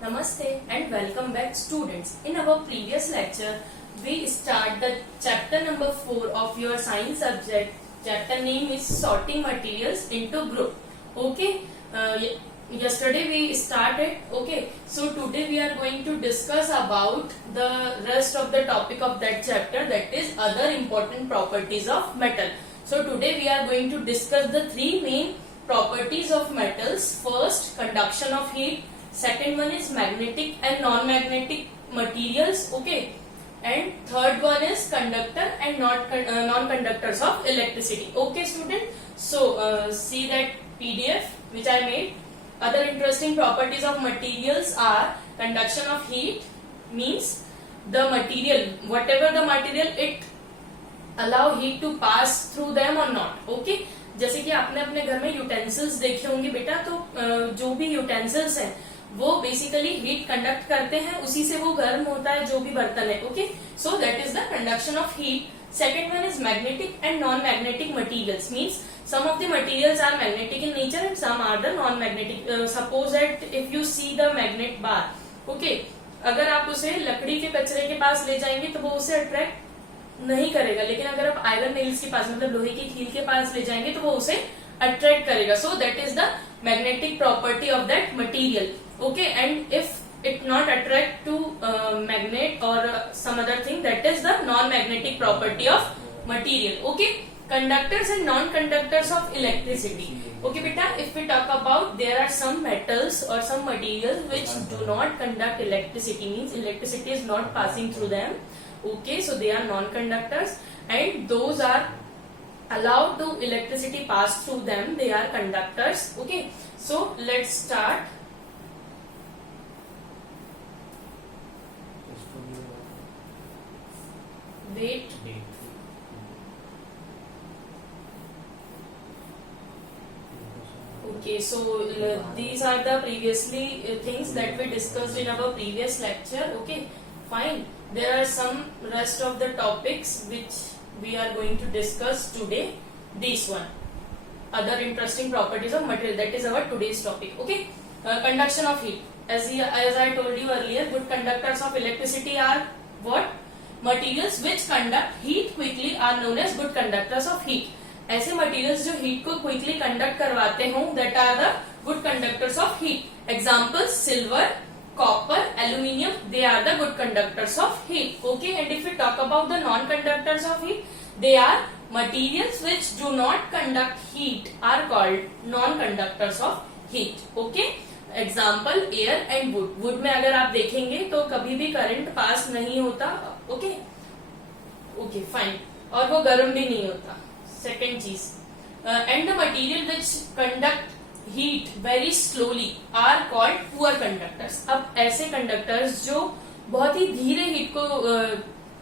Namaste and welcome back students. In our previous lecture, we start the chapter number 4 of your science subject. Chapter name is sorting materials into group. Okay, yesterday we started. Okay, so today we are going to discuss about the rest of the topic of that chapter, that is other important properties of metal. So today we are going to discuss the three main properties of metals. First, conduction of heat. Second one is magnetic and non-magnetic materials. Okay, and third one is conductor and non-conductors of electricity. Okay student, so see that PDF which I made. Other interesting properties of materials are conduction of heat, means the material, whatever the material, it allow heat to pass through them or not. Okay, जैसे कि आपने अपने घर में utensils देखे होंगे बेटा, तो जो भी यूटेंसिल्स हैं वो बेसिकली हीट कंडक्ट करते हैं, उसी से वो गर्म होता है जो भी बर्तन है. Okay, so that is the conduction of heat. Second one is magnetic and non-magnetic materials, means some of the materials are magnetic in nature and some are the non-magnetic. Suppose that if you see the magnet bar, okay, अगर आप उसे लकड़ी के कचरे के पास ले जाएंगे तो वो उसे अट्रैक्ट नहीं करेगा, लेकिन अगर आप आयरन नेल्स के पास, मतलब लोहे की कील के पास ले जाएंगे तो वो उसे अट्रैक्ट करेगा. सो that is the magnetic property of that material. Okay, and if it not attract to magnet or some other thing, that is the non-magnetic property of material. Okay, conductors and non-conductors of electricity. Okay beta, if we talk about, there are some metals or some materials which do not conduct electricity, means electricity is not passing through them. Okay, so they are non-conductors, and those are allowed to electricity pass through them, they are conductors. Okay, so let's start. Wait. Okay, so these are the previously things that we discussed in our previous lecture. Okay, fine. There are some rest of the topics which we are going to discuss today. This one, other interesting properties of material, that is our today's topic. Okay, conduction of heat. As I told you earlier, good conductors of electricity are what? Materials which conduct heat quickly are known as good conductors of heat. ऐसे materials जो heat को quickly conduct करवाते हों, that are the good conductors of heat. Examples: silver, copper, aluminium, they are the good conductors of heat. Okay, and if we talk about the non-conductors of heat, they are materials which do not conduct heat are called non-conductors of heat. Okay, example air and would. Would में अगर आप देखेंगे तो कभी भी current pass नहीं होता. Okay okay fine, और वो गर्म भी नहीं होता. सेकेंड चीज, and the material which conduct heat very slowly are called poor conductors. अब ऐसे कंडक्टर्स जो बहुत ही धीरे हीट को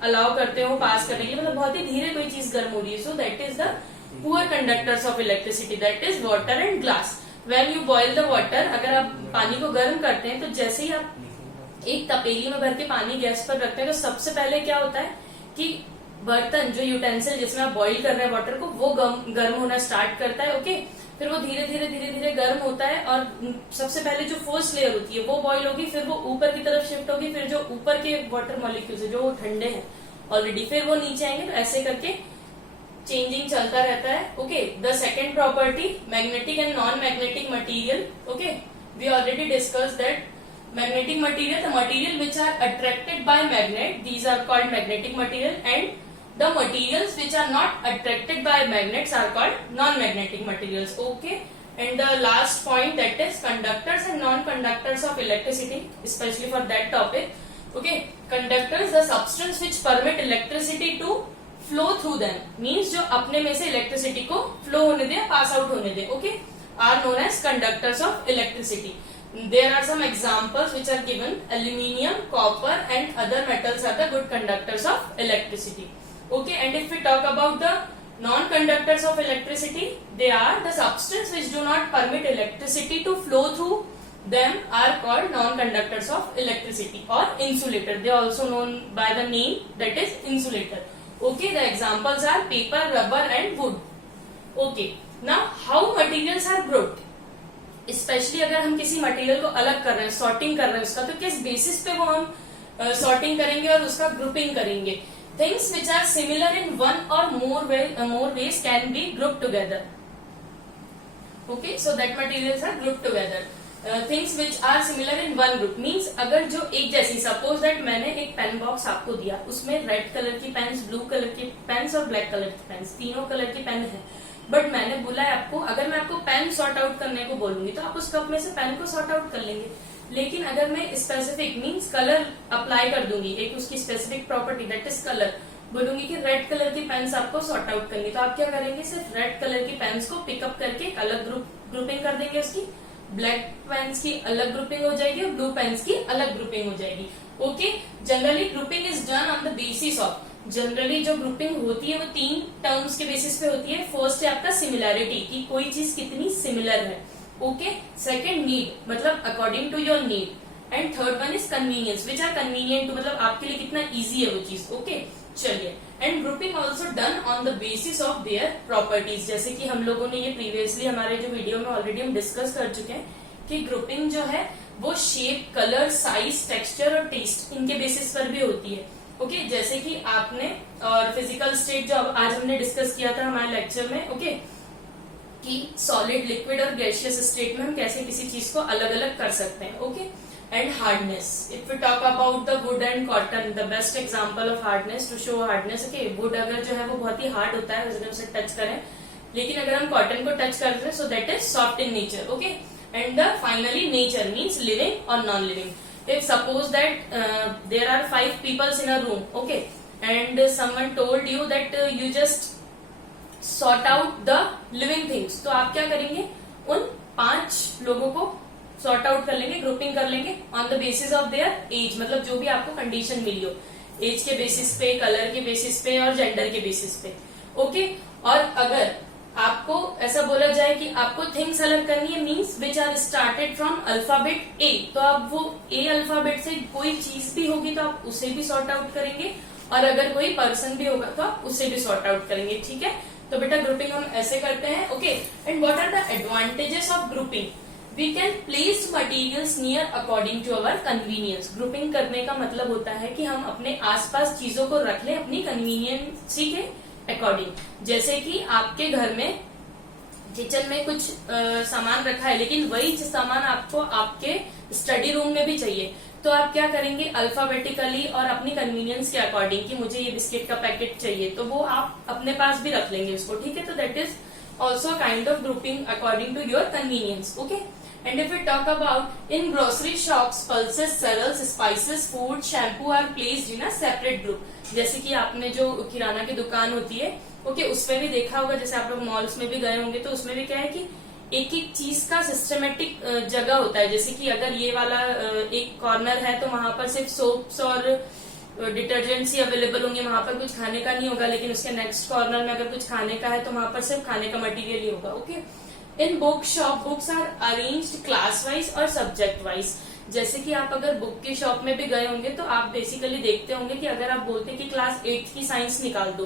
अलाउ करते हो पास करने के लिए, मतलब बहुत ही धीरे कोई चीज गर्म हो रही है, सो that is the poor conductors of electricity, that is water and glass. When you boil the water, अगर आप पानी को गर्म करते हैं तो जैसे ही आप एक तपेली में भर के पानी गैस पर रखते हैं तो सबसे पहले क्या होता है कि बर्तन, जो यूटेंसिल जिसमें आप बॉईल कर रहे हैं वाटर को, वो गर्म होना स्टार्ट करता है. ओके, फिर वो धीरे धीरे धीरे धीरे गर्म होता है और सबसे पहले जो फर्स्ट लेयर होती है वो बॉईल होगी, फिर वो ऊपर की तरफ शिफ्ट होगी, फिर जो ऊपर के वाटर मॉलिक्यूल्स है जो ठंडे हैं ऑलरेडी, फिर वो नीचे आएंगे. तो ऐसे करके चेंजिंग चलता रहता है. Okay, the second property, magnetic and non magnetic material. Okay, we already discuss that magnetic material, the material which are attracted by magnet, these are called magnetic material, and the materials which are not attracted by magnets are called non magnetic materials. Okay, and the last point, that is conductors and non-conductors of electricity, especially for that topic. Okay, conductors, the substance which permit electricity to flow through them, means जो अपने में से electricity को flow होने दे, pass out होने दे. Okay, are known as conductors of electricity. There are some examples which are given. Aluminium, copper and other metals are the good conductors of electricity. Okay, and if we talk about the non conductors of electricity, they are the substance which do not permit electricity to flow through them are called non-conductors of electricity or insulator. They are also known by the name, that is insulator. Okay, the examples are paper, rubber and wood. Okay, now how materials are grouped? Specially अगर हम किसी material को अलग कर रहे हैं, sorting कर रहे हैं उसका, तो किस बेसिस पे वो हम सॉर्टिंग करेंगे और उसका ग्रुपिंग करेंगे. Things which are similar in one or more ways can be group together. Okay, so that materials are group together. Things which are similar in one group means अगर जो एक जैसी, सपोज दैट मैंने एक pen box आपको दिया, उसमें red colour की पेन्स, ब्लू कलर की पेन्स और ब्लैक कलर की पेन्स, तीनों कलर की पेन है. बट मैंने बोला है आपको, अगर मैं आपको पेन सॉर्ट आउट करने को बोलूंगी तो आप उस कप में से पेन को सॉर्ट आउट कर लेंगे. लेकिन अगर मैं स्पेसिफिक मीन्स कलर अप्लाई कर दूंगी, एक उसकी specific property that is colour, बोलूंगी कि रेड कलर की पेन्स आपको सॉर्ट आउट करनी, तो आप क्या करेंगे, सिर्फ रेड कलर की पेन्स को पिकअप करके एक अलग ग्रुपिंग कर देंगे उसकी. ब्लैक पेन्स की अलग ग्रुपिंग हो जाएगी और ब्लू पेन्स की अलग ग्रुपिंग हो जाएगी. Okay, generally grouping is done on the basis of, generally जो ग्रुपिंग होती है वो 3 टर्म्स के बेसिस पे होती है. फर्स्ट है आपका सिमिलैरिटी, कि कोई चीज कितनी सिमिलर है. ओके, सेकंड नीड, मतलब according to your need. And third one is convenience, which are convenient to, मतलब आपके लिए कितना इजी है वो चीज. ओके, चलिए. And grouping also done on the basis of their properties, जैसे कि हम लोगों ने ये प्रीवियसली हमारे जो वीडियो में ऑलरेडी हम डिस्कस कर चुके हैं कि ग्रुपिंग जो है वो शेप, कलर, साइज, टेक्सचर और टेस्ट, इनके बेसिस पर भी होती है. ओके, जैसे कि आपने और फिजिकल स्टेट जो आज हमने डिस्कस किया था हमारे लेक्चर में, ओके, कि सॉलिड, लिक्विड और गैसियस स्टेट में हम कैसे किसी चीज को अलग अलग कर सकते हैं. Okay, and hardness, if we talk about the wood and cotton, the best example of hardness to show hardness. Okay, wood अगर जो है वो बहुत ही हार्ड होता है अगर उसे टच करें, लेकिन अगर हम कॉटन को टच करते हैं so that is soft in nature. Okay, and the finally nature means living or non living. If suppose that there are 5 people in a room, okay, and someone told you that you just sort out the living things, तो आप क्या करेंगे, उन 5 लोगों को sort out कर लेंगे, grouping कर लेंगे on the basis of their age, मतलब जो भी आपको कंडीशन मिली हो, एज के बेसिस पे, कलर के बेसिस पे और जेंडर के बेसिस पे. ओके, और अगर आपको ऐसा बोला जाए कि आपको थिंग्स अलग करनी है means which are started from alphabet A, तो आप वो ए अल्फाबेट से कोई चीज भी होगी तो आप उसे भी सॉर्ट आउट करेंगे, और अगर कोई पर्सन भी होगा तो आप उसे भी सॉर्ट आउट करेंगे. ठीक है, तो बेटा ग्रुपिंग हम ऐसे करते हैं. Okay, and what are the advantages of grouping? We can place materials near according to our convenience. Grouping करने का मतलब होता है कि हम अपने आसपास चीजों को रख लें अपनी कन्वीनियंसी के अकॉर्डिंग. जैसे कि आपके घर में किचन में कुछ सामान रखा है, लेकिन वही सामान आपको आपके स्टडी रूम में भी चाहिए, तो आप क्या करेंगे, अल्फाबेटिकली और अपनी कन्वीनियंस के अकॉर्डिंग कि मुझे ये बिस्किट का पैकेट चाहिए, तो वो आप अपने पास भी रख लेंगे उसको. ठीक है, तो that is also kind of grouping according to your convenience. Okay, and if you talk about in grocery shops, pulses, cereals, spices, food, shampoo are placed in a separate group. जैसे कि आपने जो किराना की दुकान होती है, ओके, उसमें भी देखा होगा, जैसे आप लोग मॉल्स में भी गए होंगे तो उसमें भी क्या है कि एक एक चीज का सिस्टमेटिक जगह होता है. जैसे कि अगर ये वाला एक कॉर्नर है तो वहां पर सिर्फ सोप्स और डिटर्जेंट्स ही अवेलेबल होंगे, वहां पर कुछ खाने का नहीं होगा. लेकिन उसके नेक्स्ट कॉर्नर में अगर कुछ खाने का है तो वहां पर सिर्फ खाने का मटेरियल ही होगा. Okay, in book shop books are arranged class wise और सब्जेक्ट वाइज. जैसे कि आप अगर बुक की शॉप में भी गए होंगे तो आप बेसिकली देखते होंगे कि अगर आप बोलते हैं कि क्लास 8 की साइंस निकाल दो,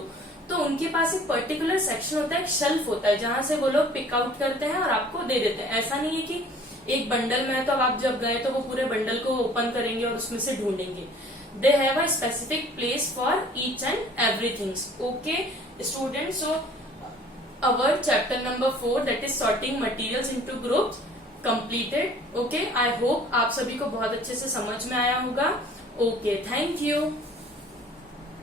तो उनके पास एक पर्टिकुलर सेक्शन होता है, एक शेल्फ होता है, जहां से वो लोग पिक आउट करते हैं और आपको दे देते हैं. ऐसा नहीं है कि एक बंडल में है तो आप जब गए तो वो पूरे बंडल को ओपन करेंगे और उसमें से ढूंढेंगे. They have a specific place for each and everything. Okay student, so our chapter number 4 that is sorting materials into groups completed. Okay, I hope आप सभी को बहुत अच्छे से समझ में आया होगा. Okay, thank you.